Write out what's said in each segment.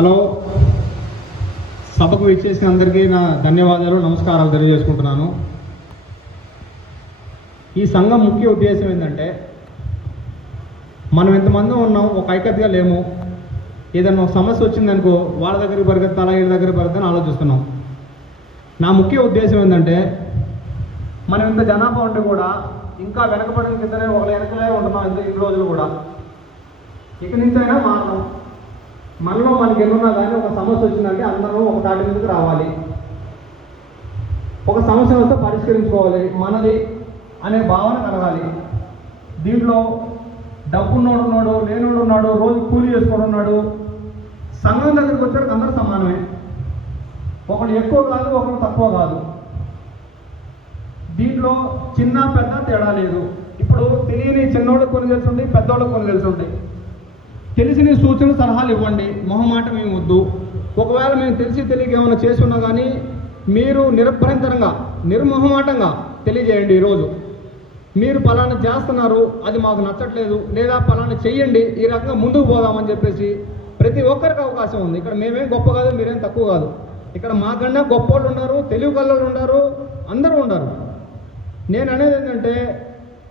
Hello, సభకు విచ్చేసిన అందరికీ నా ధన్యవాదాలు, నమస్కారాలు తెలియజేసుకుంటున్నాను. ఈ సంఘం ముఖ్య ఉద్దేశం ఏంటంటే, మనం ఎంతమంది ఉన్నాం, ఒక ఐక్యతగా లేము. ఏదన్నా ఒక సమస్య వచ్చిందనుకో వాళ్ళ దగ్గరికి పరిగెత్తాలా వీళ్ళ దగ్గర పరిగెత్తాలని ఆలోచిస్తున్నాం. నా ముఖ్య ఉద్దేశం ఏంటంటే, మనం ఇంత జనాభా ఉంటే కూడా ఇంకా వెనకబడిన కిందనే ఒక వెనకలే ఉంటున్నాం ఇన్ని రోజులు కూడా. ఇక నుంచైనా మారడం. మనలో మనకి ఎన్నున్నా కానీ ఒక సమస్య వచ్చిందంటే అందరూ ఒక తాటి మీదకి రావాలి. ఒక సమస్య వస్తే పరిష్కరించుకోవాలి, మనది అనే భావన కలగాలి. దీంట్లో డబ్బున్నోడు ఉన్నాడు, లేనోడు ఉన్నాడు, రోజు కూలీ చేసుకోవడం ఉన్నాడు. సంఘం దగ్గరికి వచ్చాడు అందరూ సమానమే. ఒకడు ఎక్కువ కాదు, ఒకడు తక్కువ కాదు. దీంట్లో చిన్న పెద్ద తేడా లేదు. ఇప్పుడు తెలియని చిన్నోళ్ళకి కొన్ని తెలుసుంటాయి, పెద్దోళ్ళకి కొన్ని తెలుసుంటాయి. తెలిసిన సూచనలు సలహాలు ఇవ్వండి, మొహమాటం ఏమి వద్దు. ఒకవేళ మేము తెలిసి తెలియక ఏమైనా చేసి ఉన్నా కానీ మీరు నిరభ్యంతరంగా నిర్మోహమాటంగా తెలియజేయండి. ఈరోజు మీరు పలానా చేస్తున్నారు, అది మాకు నచ్చట్లేదు, లేదా పలానా చెయ్యండి, ఈ రకంగా ముందుకు పోదామని చెప్పేసి ప్రతి ఒక్కరికి అవకాశం ఉంది. ఇక్కడ మేమేం గొప్ప కాదు, మీరేం తక్కువ కాదు. ఇక్కడ మాకన్నా గొప్ప వాళ్ళు ఉన్నారు, తెలివి కళ్ళు ఉన్నారు, అందరూ ఉన్నారు. నేను అనేది ఏంటంటే,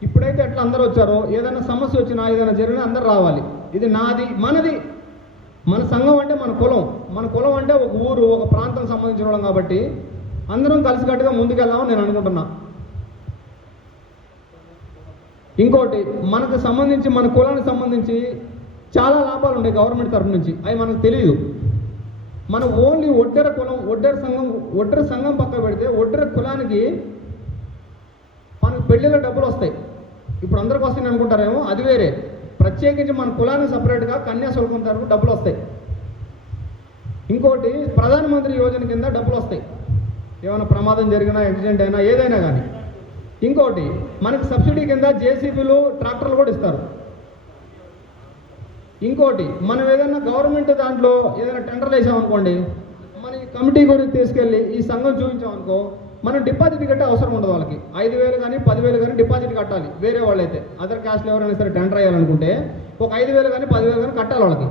ఇప్పుడైతే ఎట్లా అందరూ వచ్చారో ఏదైనా సమస్య వచ్చినా ఏదైనా జరిగినా అందరూ రావాలి. ఇది నాది, మనది. మన సంఘం అంటే మన కులం. మన కులం అంటే ఒక ఊరు, ఒక ప్రాంతం సంబంధించిన వాళ్ళం కాబట్టి అందరం కలిసికట్టుగా ముందుకెళ్దామని నేను అనుకుంటున్నా. ఇంకోటి, మనకు సంబంధించి మన కులానికి సంబంధించి చాలా లాభాలు ఉంటాయి గవర్నమెంట్ తరఫు నుంచి, అవి మనకు తెలియదు. మన ఓన్లీ ఒడ్డెర కులం, ఒడ్డెర సంఘం పక్క పెడితే ఒడ్డెర కులానికి మనకు పెళ్లిలో డబ్బులు వస్తాయి. ఇప్పుడు అందరికి వస్తాయని అనుకుంటారేమో, అది వేరే. ప్రత్యేకించి మన కులానికి సపరేట్గా కన్యాశుల్కం తరఫు డబ్బులు వస్తాయి. ఇంకోటి, ప్రధానమంత్రి యోజన కింద డబ్బులు వస్తాయి, ఏమైనా ప్రమాదం జరిగినా, యాక్సిడెంట్ అయినా, ఏదైనా కానీ. ఇంకోటి, మనకి సబ్సిడీ కింద జేసీబీలు, ట్రాక్టర్లు కూడా ఇస్తారు. ఇంకోటి, మనం ఏదైనా గవర్నమెంట్ దాంట్లో ఏదైనా టెండర్లు వేసామనుకోండి, మన ఈ కమిటీ గురించి తీసుకెళ్ళి ఈ సంఘం చూపించామనుకో, మనం డిపాజిట్ కట్టే అవసరం ఉండదు. వాళ్ళకి 5,000 కానీ 10,000 కానీ డిపాజిట్ కట్టాలి. వేరే వాళ్ళైతే అదర్ క్యాస్ట్లో ఎవరైనా సరే టెండర్ అయ్యాలనుకుంటే ఒక 5,000 కానీ 10,000 కానీ కట్టాలి వాళ్ళకి.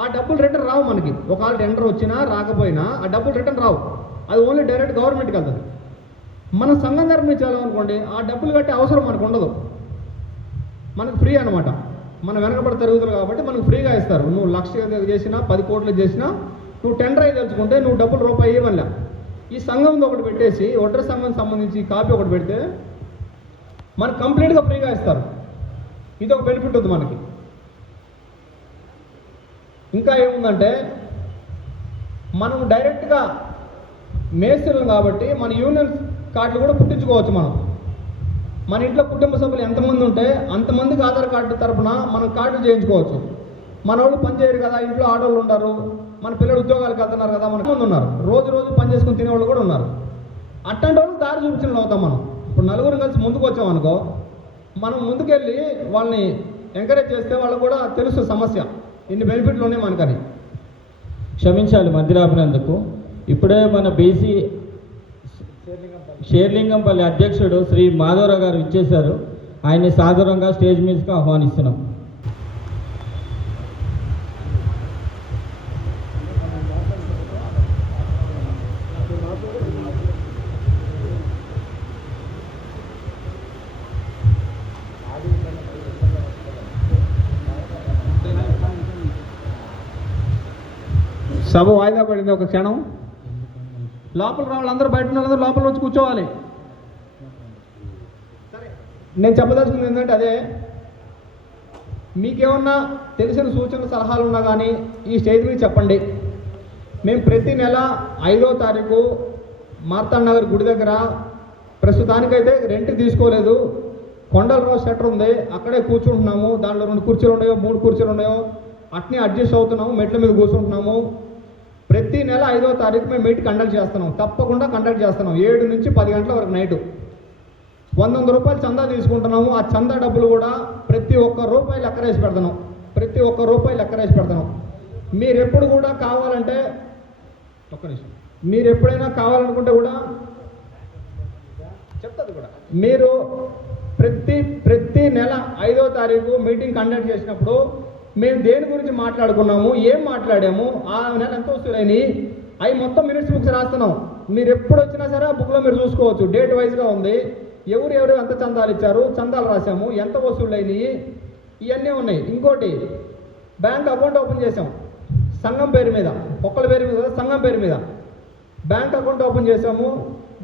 ఆ డబ్బులు రిటర్న్ రావు మనకి. ఒకవేళ టెండర్ వచ్చినా రాకపోయినా ఆ డబ్బులు రిటర్న్ రావు. అది ఓన్లీ డైరెక్ట్ గవర్నమెంట్కి వెళ్తుంది. మన సంఘం తరఫు నుంచి అనుకోండి, ఆ డబ్బులు కట్టే అవసరం మనకు ఉండదు. మనకు ఫ్రీ అనమాట. మన వెనకబడి తరుగుతుంది కాబట్టి మనకు ఫ్రీగా ఇస్తారు. నువ్వు 1,00,000 చేసినా 10 కోట్లు చేసినా నువ్వు టెండర్ అయ్యి తెలుసుకుంటే నువ్వు డబ్బులు రూపాయి ఇవ్వలే. ఈ సంఘం ఒకటి పెట్టేసి ఒడ్డర సంఘం సంబంధించి కాపీ ఒకటి పెడితే మనకు కంప్లీట్గా ఫ్రీగా ఇస్తారు. ఇది ఒక బెనిఫిట్ ఉంది మనకి. ఇంకా ఏముందంటే, మనం డైరెక్ట్గా మేస్త్రులు కాబట్టి మన యూనియన్ కార్డులు కూడా పుట్టించుకోవచ్చు. మన ఇంట్లో కుటుంబ సభ్యులు ఎంతమంది ఉంటే అంతమందికి ఆధార్ కార్డు తరఫున మనం కార్డు చేయించుకోవచ్చు. మన వాళ్ళు పని చేయరు కదా, ఇంట్లో ఆడవాళ్ళు ఉంటారు, మన పిల్లలు ఉద్యోగాలకు వెళ్తున్నారు కదా, మన మంది ఉన్నారు, రోజు పని చేసుకుని తినేవాళ్ళు కూడా ఉన్నారు. అట్లాంటి వాళ్ళు దారి చూపించిన అవుతాం మనం. ఇప్పుడు నలుగురు కలిసి ముందుకు వచ్చామనుకో, మనం ముందుకెళ్ళి వాళ్ళని ఎంకరేజ్ చేస్తే వాళ్ళకు కూడా తెలుసు సమస్య, ఇన్ని బెనిఫిట్లు ఉన్నాయి మనకని. క్షమించాలి మధ్యలో ఆపినందుకు. ఇప్పుడే మన బీసీ షేర్లింగంపల్లి అధ్యక్షుడు శ్రీ మాధవరావు గారు ఇచ్చేశారు. ఆయన్ని సాదరంగా స్టేజ్ మీదకి ఆహ్వానిస్తున్నాం. సభ వాయిదా పడింది. ఒక క్షణం లోపల రావాలి. అందరూ బయట ఉన్న వాళ్ళందరూ లోపల వచ్చి కూర్చోవాలి. సరే, నేను చెప్పదలుచుకుంది ఏంటంటే అదే, మీకేమన్నా తెలిసిన సూచనలు సలహాలు ఉన్నా కానీ ఈ స్టేజ్ మీద చెప్పండి. మేము ప్రతి నెల 5వ తారీఖు మార్తాండ్ నగర్ గుడి దగ్గర, ప్రస్తుతానికైతే రెంట్ తీసుకోలేదు, కొండల రోజు షట్టర్ ఉంది, అక్కడే కూర్చుంటున్నాము. దాంట్లో 2 కుర్చీలు ఉన్నాయో 3 కుర్చీలు ఉన్నాయో అట్నే అడ్జస్ట్ అవుతున్నాము, మెట్ల మీద కూర్చుంటున్నాము. ప్రతి నెల 5వ తారీఖు మేము మీట్ కండక్ట్ చేస్తున్నాం, తప్పకుండా కండక్ట్ చేస్తున్నాం. 7 నుంచి 10 గంటల వరకు నైటు 100 రూపాయలు చందా తీసుకుంటున్నాము. ఆ చందా డబ్బులు కూడా ప్రతి ఒక్క రూపాయి లెక్కరేసి పెడుతున్నాం. ప్రతి ఒక్క రూపాయి లెక్కరేసి పెడుతున్నాం. మీరు ఎప్పుడు కూడా కావాలంటే, ఒక్క నిమిషం, మీరు ఎప్పుడైనా కావాలనుకుంటే కూడా చెప్తుంది కూడా, మీరు ప్రతి నెల 5వ తారీఖు మీటింగ్ కండక్ట్ చేసినప్పుడు మేము దేని గురించి మాట్లాడుకున్నాము, ఏం మాట్లాడాము, ఆ నెల ఎంత వసూలైనవి, అవి మొత్తం మినిట్స్ బుక్స్ రాస్తున్నాం. మీరు ఎప్పుడు వచ్చినా సరే ఆ బుక్లో మీరు చూసుకోవచ్చు, డేట్ వైజ్గా ఉంది, ఎవరు ఎంత చందాలు ఇచ్చారు, చందాలు రాసాము, ఎంత వసూలైనవి, ఇవన్నీ ఉన్నాయి. ఇంకోటి, బ్యాంక్ అకౌంట్ ఓపెన్ చేసాం సంఘం పేరు మీద, ఒక్కళ్ళ పేరు మీద కదా, సంఘం పేరు మీద బ్యాంక్ అకౌంట్ ఓపెన్ చేసాము.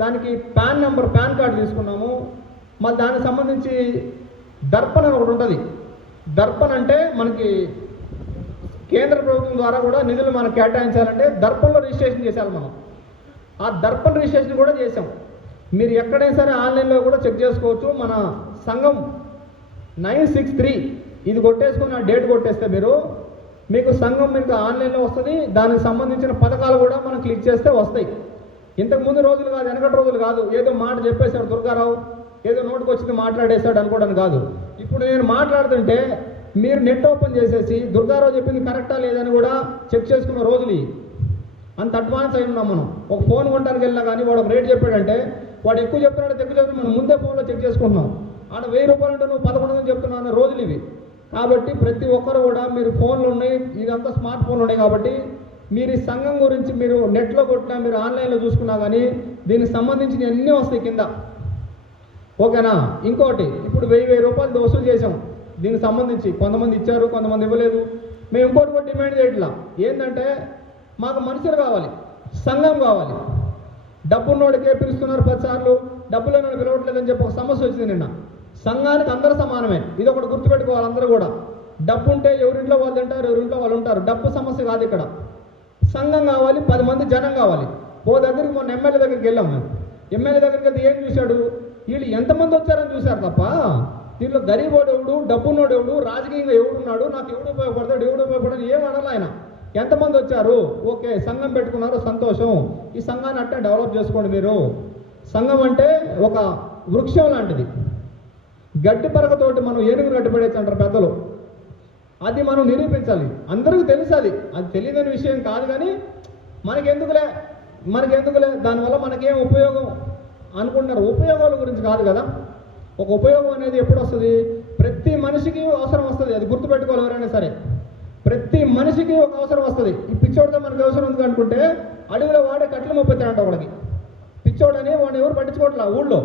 దానికి పాన్ నెంబర్, పాన్ కార్డు తీసుకున్నాము. మళ్ళీ దానికి సంబంధించి దర్పణ అని ఒకటి ఉంటుంది. దర్పణ అంటే మనకి కేంద్ర ప్రభుత్వం ద్వారా కూడా నిధులు మనకు కేటాయించాలంటే దర్పణలో రిజిస్ట్రేషన్ చేశారు మనం. ఆ దర్పణ రిజిస్ట్రేషన్ కూడా చేసాం. మీరు ఎక్కడైనా సరే ఆన్లైన్లో కూడా చెక్ చేసుకోవచ్చు. మన సంఘం 963 ఇది కొట్టేసుకుని ఆ డేట్ కొట్టేస్తే మీకు సంఘం మీకు ఆన్లైన్లో వస్తుంది. దానికి సంబంధించిన పథకాలు కూడా మనం క్లిక్ చేస్తే వస్తాయి. ఇంతకుముందు రోజులు కాదు, వెనకటి రోజులు కాదు, ఏదో మాట చెప్పేశాడు దుర్గారావు, ఏదో నోటికి వచ్చింది మాట్లాడేశాడు అనుకోవడానికి కాదు. ఇప్పుడు నేను మాట్లాడుతుంటే మీరు నెట్ ఓపెన్ చేసేసి దుర్గారావు చెప్పింది కరెక్టా లేదని కూడా చెక్ చేసుకున్న రోజులు అంత అడ్వాన్స్ అయి ఉన్నాం మనం. ఒక ఫోన్ కొనడానికి వెళ్ళినా కానీ వాడు ఒక రేట్ చెప్పాడంటే వాడు ఎక్కువ చెప్తున్నాడు, ఎక్కువ చెప్తున్నాడు, మనం ముందే ఫోన్లో చెక్ చేసుకుంటున్నాం. ఆడ 1000 రూపాయలు అంటే నువ్వు 1100 చెప్తున్నావు అన్న రోజులు ఇవి. కాబట్టి ప్రతి ఒక్కరు కూడా మీరు ఫోన్లు ఉన్నాయి, ఇదంతా స్మార్ట్ ఫోన్లు ఉన్నాయి కాబట్టి మీరు ఈ సంఘం గురించి మీరు నెట్లో కొట్టినా, మీరు ఆన్లైన్లో చూసుకున్నా కానీ దీనికి సంబంధించిన అన్నీ వస్తాయి కింద. ఓకేనా? ఇంకోటి, ఇప్పుడు 1000 రూపాయలు వసూలు చేసాం దీనికి సంబంధించి. కొంతమంది ఇచ్చారు, కొంతమంది ఇవ్వలేదు. మేము ఇంకోటి కూడా డిమాండ్ చేయట్లా. ఏంటంటే మాకు మనుషులు కావాలి, సంఘం కావాలి. డబ్బున్నోడికే పిలుస్తున్నారు 10 సార్లు, డబ్బు లేని పిలవట్లేదని చెప్పి ఒక సమస్య వచ్చింది నిన్న. సంఘానికి అందరూ సమానమే, ఇది ఒకటి గుర్తుపెట్టుకోవాలి అందరూ కూడా. డబ్బు ఉంటే ఎవరింట్లో వాళ్ళు తింటారు, ఎవరింట్లో వాళ్ళు ఉంటారు. డబ్బు సమస్య కాదు ఇక్కడ. సంఘం కావాలి, 10 మంది జనం కావాలి. దగ్గరికి మొన్న ఎమ్మెల్యే దగ్గరికి వెళ్ళాం మేము. ఎమ్మెల్యే దగ్గరికి వెళ్తే ఏం చూశాడు, వీళ్ళు ఎంతమంది వచ్చారని చూశారు తప్ప దీంట్లో గరీబోడు ఎవడు, డబ్బున్నోడు ఎవడు, రాజకీయంగా ఎవడున్నాడు, నాకు ఎవడు ఉపయోగపడతాడు, ఎవడు ఉపయోగపడతాడు ఏం అనాలి ఆయన. ఎంతమంది వచ్చారు, ఓకే సంఘం పెట్టుకున్నారు, సంతోషం. ఈ సంఘాన్ని అట్టే డెవలప్ చేసుకోండి మీరు. సంఘం అంటే ఒక వృక్షం లాంటిది. గడ్డి పరకతోటి మనం ఏనుగు గడ్డిపడేసి అంటారు పెద్దలు. అది మనం నిరూపించాలి. అందరికీ తెలుసు, అది తెలియని విషయం కాదు. కానీ మనకెందుకులే దానివల్ల మనకేం ఉపయోగం అనుకుంటున్నారు. ఉపయోగాల గురించి కాదు కదా. ఒక ఉపయోగం అనేది ఎప్పుడు వస్తుంది, ప్రతి మనిషికి అవసరం వస్తుంది. అది గుర్తుపెట్టుకోవాలి ఎవరైనా సరే. ప్రతి మనిషికి ఒక అవసరం వస్తుంది. ఈ పిచ్చోడితో మనకు అవసరం ఉంది అనుకుంటే అడవిలో వాడే కట్టెలు మొప్పుతాడంట ఒకడికి. పిచ్చోడని వాడిని ఎవరు పట్టించుకోవట్లా. ఊళ్ళో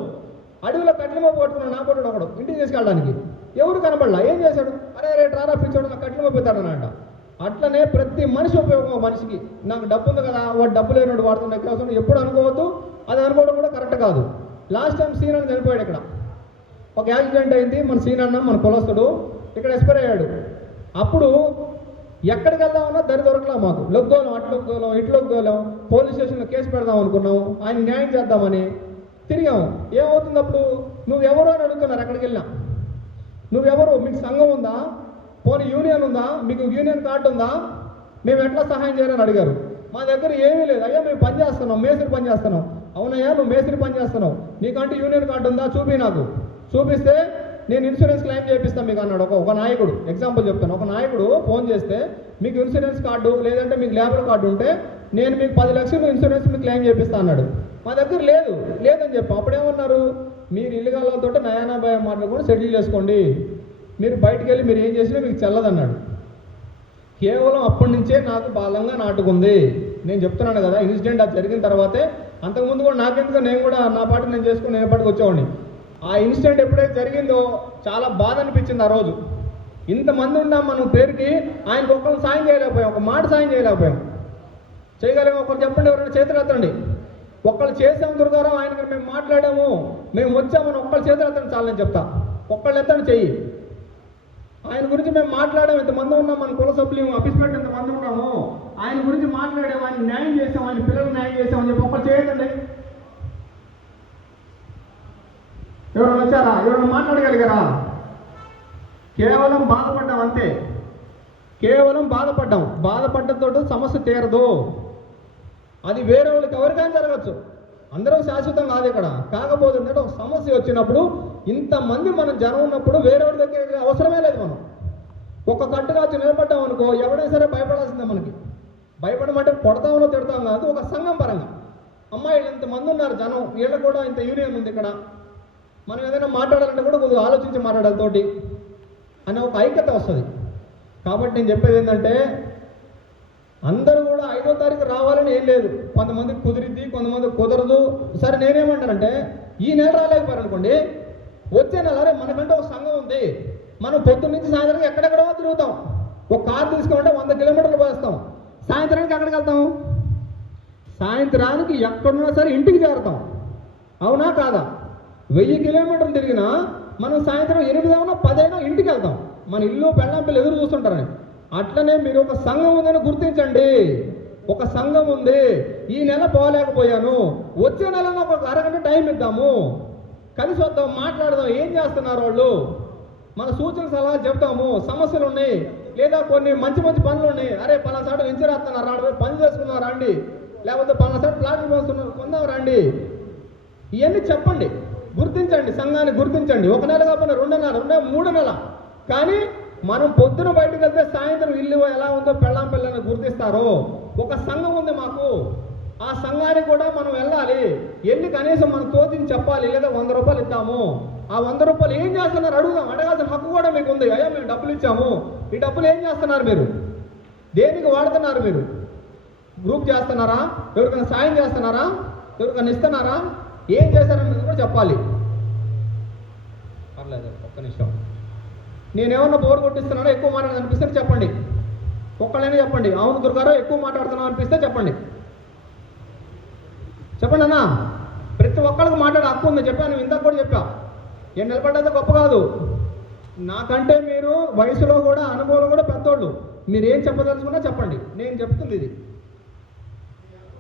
అడవిలో కట్టెలు మొప్పు పట్టుకున్నాడు నా పొట్టుడు ఒకడు ఇంటికి తీసుకెళ్ళడానికి. ఎవరు కనపడలా. ఏం చేశాడు, అరే రారా పిచ్చోడు నాకు కట్టెలు మొప్పుతాడనంట. అట్లనే ప్రతి మనిషి ఉపయోగం మనిషికి. నాకు డబ్బు ఉంది కదా, వాడు డబ్బు లేనివాడు వాడుతున్న ఎక్కువ అవసరం ఎప్పుడు అనుకోవద్దు. అది అనుకోవడం కూడా కరెక్ట్ కాదు. లాస్ట్ టైం సీనన్న చనిపోయాడు. ఇక్కడ ఒక యాక్సిడెంట్ అయింది. మన సీనన్న మన కులస్తుడు ఇక్కడ ఎక్స్పైర్ అయ్యాడు. అప్పుడు ఎక్కడికి వెళ్దామన్నా దరి దొరకలా మాకు. లొగ్గోలం, అట్లోకి దోలం, ఇట్లోకి దోలం, పోలీస్ స్టేషన్లో కేసు పెడదాం అనుకున్నాం. ఆయన న్యాయం చేద్దామని తిరిగాము. ఏమవుతుంది అప్పుడు, నువ్వెవరు అని అడుగుతున్నారు. ఎక్కడికి వెళ్ళినా నువ్వెవరు, మీకు సంఘం ఉందా, పోనీ యూనియన్ ఉందా, మీకు యూనియన్ కార్డు ఉందా, మేము ఎట్లా సహాయం చేయాలని అడిగారు. మా దగ్గర ఏమీ లేదు. అయ్యా మేము పని చేస్తున్నాం, మేస్త్రి పని చేస్తున్నాం. అవునయ్యా నువ్వు మేస్త్రి పని చేస్తున్నావు, నీకంటే యూనియన్ కార్డు ఉందా చూపి, నాకు చూపిస్తే నేను ఇన్సూరెన్స్ క్లెయిమ్ చేపిస్తాను మీకు అన్నాడు ఒక నాయకుడు. ఎగ్జాంపుల్ చెప్తాను. ఒక నాయకుడు ఫోన్ చేస్తే మీకు ఇన్సూరెన్స్ కార్డు లేదంటే మీకు లేబర్ కార్డు ఉంటే నేను మీకు 10 లక్షలు ఇన్సూరెన్స్ మీకు క్లెయిమ్ చేపిస్తాను అన్నాడు. మా దగ్గర లేదని చెప్పి అప్పుడేమన్నారు, మీరు ఇల్లుగాలతో నయానాభాయ మాట్లాడుకొని సెటిల్ చేసుకోండి, మీరు బయటికి వెళ్ళి మీరు ఏం చేసినా మీకు చెల్లదన్నాడు. కేవలం అప్పటి నుంచే నాకు బలంగా నాటుకుంది. నేను చెప్తున్నాను కదా, ఇన్సిడెంట్ అది జరిగిన తర్వాతే. అంతకుముందు కూడా నాకెందుకు, నేను కూడా నా పాటు నేను చేసుకుని నేను పాటికి వచ్చేవాడిని. ఆ ఇన్సిడెంట్ ఎప్పుడైతే జరిగిందో చాలా బాధ అనిపించింది ఆ రోజు. ఇంతమంది ఉన్నాం మనం పేరుకి, ఆయనకు ఒక్కరు సాయం చేయలేకపోయాం, ఒక మాట సాయం చేయలేకపోయాం. చేయగలిగాం ఒకరు చెప్పండి, ఎవరైనా చేతులు ఎత్తండి. ఒక్కళ్ళు చేసాం దుర్గారావు, ఆయనకి మేము మాట్లాడాము, మేము వచ్చామని ఒక్కళ్ళు చేతులు ఎత్తండి చాలు. నేను చెప్తా, ఒక్కళ్ళు ఎత్తండి చెయ్యి. ఆయన గురించి మేము మాట్లాడాము, ఇంతమంది ఉన్నాం, మన కుల సభ్యులు అఫీస్మెంట్ ఇంతమంది ఉన్నాము, ఆయన గురించి మాట్లాడాము, ఆయన న్యాయం చేసాం, ఆయన పిల్లలకు న్యాయం చేసామని చెప్పి ఒక్కరు చేయండి. ఎవరైనా వచ్చారా, ఎవరైనా మాట్లాడగలిగారా? కేవలం బాధపడ్డాం అంతే. కేవలం బాధపడ్డంతో సమస్య తీరదు. అది వేరే వాళ్ళకి ఎవరికైనా జరగచ్చు, అందరూ శాశ్వతం కాదు ఇక్కడ. కాకపోతే ఏంటంటే ఒక సమస్య వచ్చినప్పుడు ఇంతమంది మనం జనం ఉన్నప్పుడు వేరే వాళ్ళ దగ్గర అవసరమే లేదు. మనం ఒక కట్టుగా వచ్చి నిలబడ్డాం అనుకో, ఎవరైనా సరే భయపడాల్సిందే. మనకి భయపడమంటే కొడతామో తిడతాం కాదు, ఒక సంఘం పరంగా అమ్మాయిలు ఇంతమంది ఉన్నారు జనం, వీళ్ళకి కూడా ఇంత యూనియన్ ఉంది ఇక్కడ, మనం ఏదైనా మాట్లాడాలంటే కూడా కొద్దిగా ఆలోచించి మాట్లాడాలి తోటి అనే ఒక ఐక్యత వస్తుంది. కాబట్టి నేను చెప్పేది ఏంటంటే అందరూ కూడా 5వ తారీఖు రావాలని ఏం లేదు. కొంతమందికి కుదిరిద్ది, కొంతమందికి కుదరదు. సరే నేనేమంటానంటే ఈ నెల రాలేకపోయారు అనుకోండి, వచ్చే నెల రే మనకంటే ఒక సంఘం ఉంది, మనం పొద్దున్న నుంచి సాయంత్రం ఎక్కడెక్కడో తిరుగుతాం. ఒక కారు తీసుకుంటే 100 కిలోమీటర్లు పోస్తాం. సాయంత్రానికి ఎక్కడికి వెళ్తాం? సాయంత్రానికి ఎక్కడున్నా సరే ఇంటికి చేరుతాం. అవునా కాదా? 1000 కిలోమీటర్లు తిరిగినా మనం సాయంత్రం 8 అయినా 10 అయినా ఇంటికి వెళ్తాం. మన ఇల్లు పెళ్ళాం పిల్లలు ఎదురు చూస్తుంటారని. అట్లనే మీరు ఒక సంఘం ఉందని గుర్తించండి. ఒక సంఘం ఉంది, ఈ నెల పోలేకపోయాను, వచ్చే నెలలో ఒక అరగంట టైం ఇద్దాము, కలిసి వద్దాం, మాట్లాడదాం, ఏం చేస్తున్నారు వాళ్ళు, మన సూచన సలహా చెప్తాము. సమస్యలు ఉన్నాయి లేదా కొన్ని మంచి మంచి పనులు ఉన్నాయి, అరే పలాసాడు నుంచి రాస్తున్నారు రాడు, పని చేసుకున్నారు రండి, లేకపోతే పలాసాడు ప్లాట్లు పోస్తున్నారు కొందాం రండి, ఇవన్నీ చెప్పండి. గుర్తించండి, సంఘాన్ని గుర్తించండి. 1 నెల కాకపోయినా 2 నెలలు 3 నెలలు. కానీ మనం పొద్దున బయటకు వెళ్తే సాయంత్రం ఇల్లు ఎలా ఉందో పెళ్ళాం పిల్లని గుర్తిస్తారో. ఒక సంఘం ఉంది మాకు, ఆ సంఘానికి కూడా మనం వెళ్ళాలి. వెళ్ళి కనీసం మనం తోచింది చెప్పాలి, లేదా 100 రూపాయలు ఇద్దాము. ఆ 100 రూపాయలు ఏం చేస్తున్నారు అడుగుదాం. అడగాల్సిన హక్కు కూడా మీకు ఉంది. అయ్యా మేము డబ్బులు ఇచ్చాము, ఈ డబ్బులు ఏం చేస్తున్నారు మీరు, దేనికి వాడుతున్నారు, మీరు గ్రూప్ చేస్తున్నారా, ఎవరికైనా సాయం చేస్తున్నారా, ఎవరికైనా ఇస్తున్నారా, ఏం చేశారనేది కూడా చెప్పాలి. పర్లేదు, ఒక్క నిమిషం. నేనేమన్నా బోర్ కొట్టిస్తున్నానో, ఎక్కువ మాట్లాడదు అనిపిస్తే చెప్పండి. ఒక్కళ్ళైనా చెప్పండి, అవును దుర్గారావు ఎక్కువ మాట్లాడుతున్నావు అనిపిస్తే చెప్పండి. చెప్పండి అన్న. ప్రతి ఒక్కరికి మాట్లాడే హక్కు ఉంది. చెప్పాను, ఇందాక కూడా చెప్పా. ఏం నిలబడ్డది గొప్ప కాదు. నాకంటే మీరు వయసులో కూడా అనుభవంలో కూడా పెద్దోళ్ళు. మీరు ఏం చెప్పదలుచుకున్నా చెప్పండి, నేను చెప్తుంది ఇది.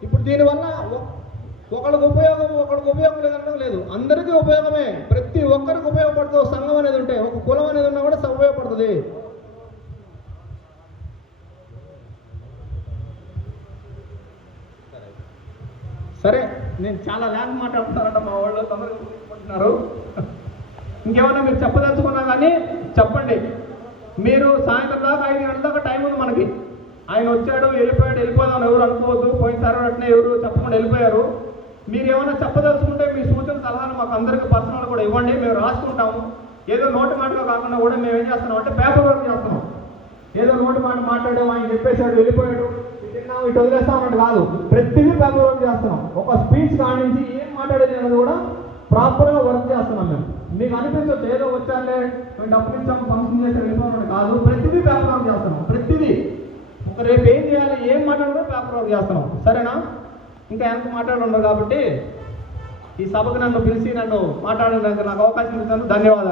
ఇప్పుడు దీనివల్ల ఒకరికి ఉపయోగం లేదనడం లేదు, అందరికీ ఉపయోగమే. ప్రతి ఒక్కరికి ఉపయోగపడుతుంది. సంఘం అనేది ఉంటే, ఒక కులం అనేది ఉన్నా కూడా ఉపయోగపడుతుంది. సరే, నేను చాలా ల్యాండ్ మాట్లాడుతున్నారంట మా వాళ్ళు, తొందరగా కూర్చుంటున్నారు. ఇంకేమన్నా మీరు చెప్పదలుచుకున్నా కానీ చెప్పండి. మీరు సాయంత్రం దాకా 5 గంటల దాకా టైం ఉంది మనకి. ఆయన వచ్చాడు వెళ్ళిపోదాం ఎవరు అనుకోవద్దు. పోయినసారి అట్నే ఎవరు చెప్పకుండా వెళ్ళిపోయారు. మీరు ఏమైనా చెప్పదలుచుకుంటే మీ సూచన సలహాలు మాకు అందరికీ పర్సనల్ కూడా ఇవ్వండి, మేము రాసుకుంటాము. ఏదో నోటి మాటగా కాకుండా కూడా మేము ఏం చేస్తున్నాం అంటే పేపర్ వర్క్ చేస్తున్నాం. ఏదో నోటి మాట మాట్లాడాము, ఆయన చెప్పేశాడు వెళ్ళిపోయాడు, ఇటు వదిలేస్తాం అన్నట్టు కాదు. ప్రతిదీ పేపర్ వర్క్ చేస్తున్నాం. ఒక స్పీచ్ కానించి ఏం మాట్లాడేది అనేది కూడా ప్రాపర్గా వర్క్ చేస్తున్నాం మేము. మీకు అనిపించవచ్చు ఏదో వచ్చాలే మేము డబ్బులు ఇచ్చాము ఫంక్షన్ చేసి వెళ్ళిపోవడం కాదు. ప్రతిదీ పేపర్ వర్క్ చేస్తున్నాం. ప్రతిదీ ఒక రేపు ఏం చేయాలి, ఏం మాట్లాడాలో పేపర్ వర్క్ చేస్తున్నాం. సరేనా? ఇంకా ఎంత మాట్లాడుండరు కాబట్టి ఈ సభకు నన్ను పిలిచి నన్ను మాట్లాడడానికి నాకు అవకాశం ఇస్తాను. ధన్యవాదాలు.